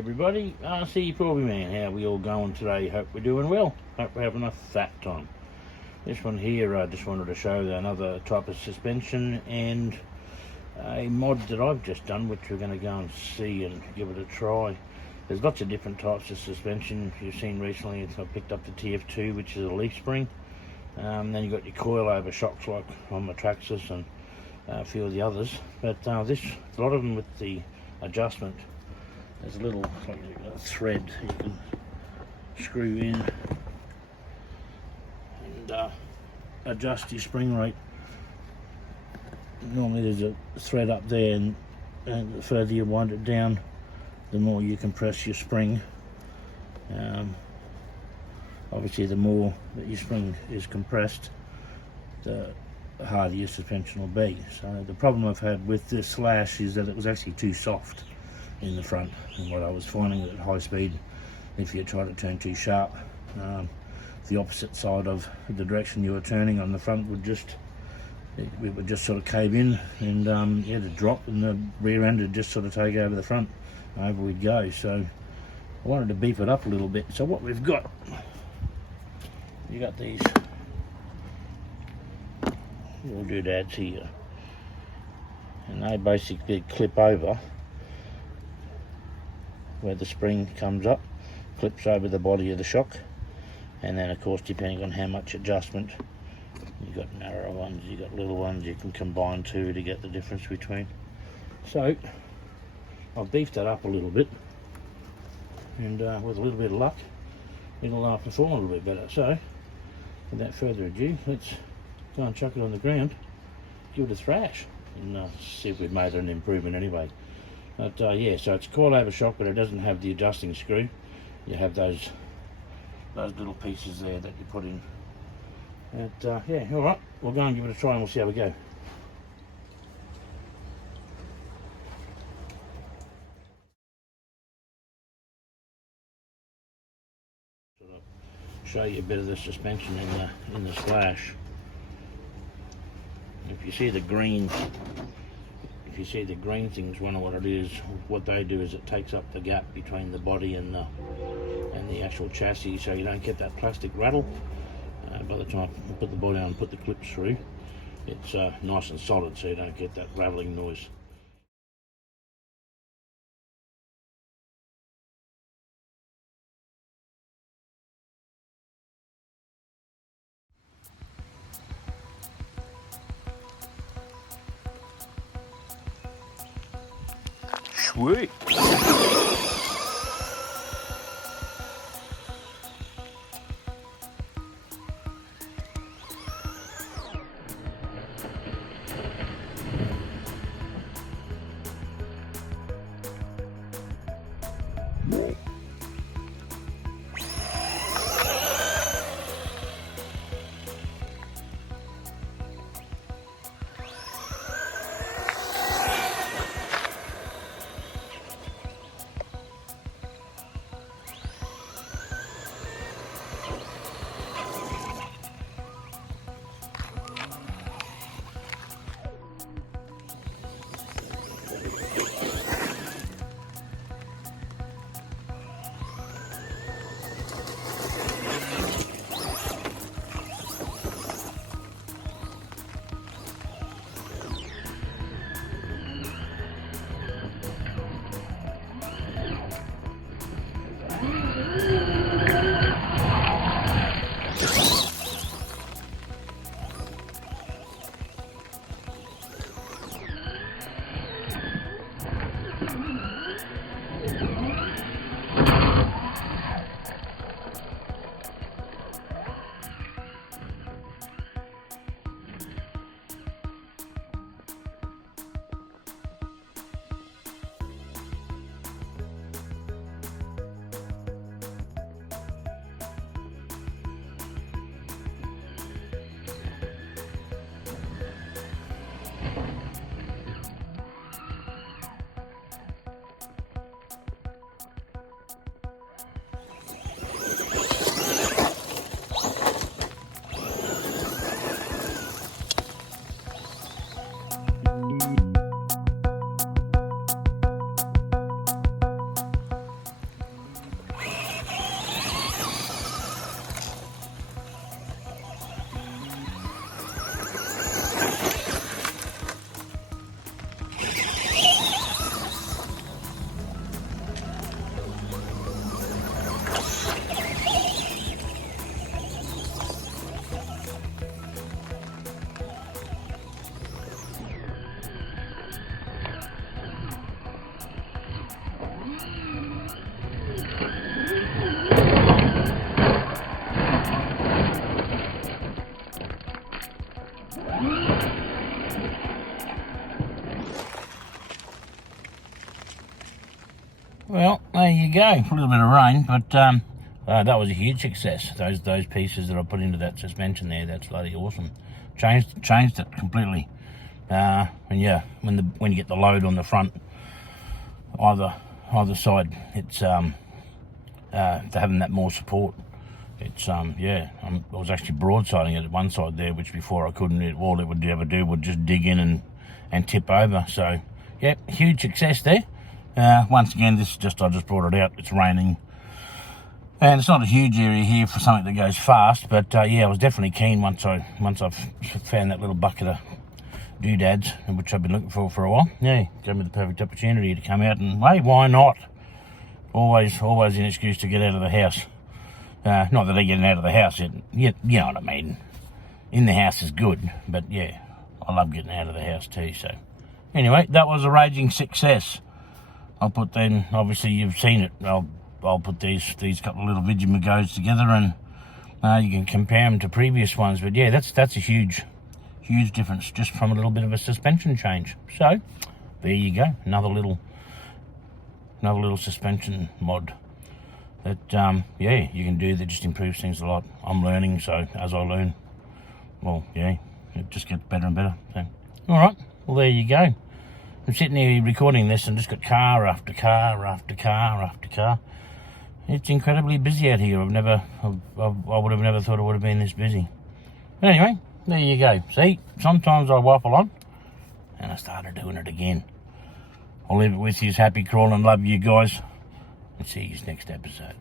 everybody, RC Corby Man. How we all going today? Hope we're doing well. Hope we're having a fat time. This one here, I just wanted to show another type of suspension and a mod that I've just done, which we're going to go and see and give it a try. There's lots of different types of suspension. You've seen recently, I picked up the TF2, which is a leaf spring. Then you've got your coilover shocks like on the Traxxas and a few of the others. But a lot of them with the adjustment. There's a little thread you can screw in and adjust your spring rate. Normally there's a thread up there, and the further you wind it down, the more you compress your spring. Obviously the more that your spring is compressed, the harder your suspension will be. So the problem I've had with this Slash is that it was actually too soft in the front, and what I was finding at high speed, if you try to turn too sharp, the opposite side of the direction you were turning on the front would just sort of cave in, and yeah, to drop, and the rear end would just sort of take over the front. Over we'd go. So I wanted to beef it up a little bit. So what we've got, you got these little doodads here, and they basically clip over where the spring comes up, clips over the body of the shock, and then of course depending on how much adjustment, you've got narrow ones, you've got little ones, you can combine two to get the difference between. So I've beefed that up a little bit, and with a little bit of luck it'll perform a little bit better. So without further ado, let's go and chuck it on the ground, give it a thrash, and see if we've made an improvement anyway. But yeah, so it's a coilover shock, but it doesn't have the adjusting screw. You have those little pieces there that you put in. But yeah, all right, we'll go and give it a try and we'll see how we go. Sort of show you a bit of the suspension in the Slash. If you see the green. If you see the green things, wonder what it is. What they do is it takes up the gap between the body and the actual chassis, so you don't get that plastic rattle. By the time you put the body on and put the clips through, it's nice and solid, so you don't get that rattling noise. Sweet. Well, there you go. A little bit of rain, but that was a huge success. Those pieces that I put into that suspension there, that's bloody awesome. Changed it completely. And yeah, when you get the load on the front, either side, it's having that more support. It's yeah, I was actually broadsiding it at one side there, which before I couldn't. All it would ever do would just dig in and tip over. So yeah, huge success there. Once again, I just brought it out. It's raining, and it's not a huge area here for something that goes fast. But yeah, I was definitely keen once I've found that little bucket of doodads, which I've been looking for a while. Yeah, gave me the perfect opportunity to come out, and hey, why not? Always an excuse to get out of the house. Not that I'm getting out of the house, you know what I mean. In the house is good, but yeah, I love getting out of the house too. So anyway, that was a raging success. I'll put them, obviously you've seen it, I'll put these couple of little Vidjamagos together, and you can compare them to previous ones. But yeah, that's a huge difference just from a little bit of a suspension change. So there you go, another little suspension mod that yeah, you can do that just improves things a lot. I'm learning, so as I learn, well, yeah, it just gets better and better. So all right, well, there you go. I'm sitting here recording this and just got car after car after car after car. It's incredibly busy out here. I would have never thought it would have been this busy. But anyway, there you go. See, sometimes I waffle on, and I started doing it again. I'll leave it with you. Happy crawling, love you guys, and see you next episode.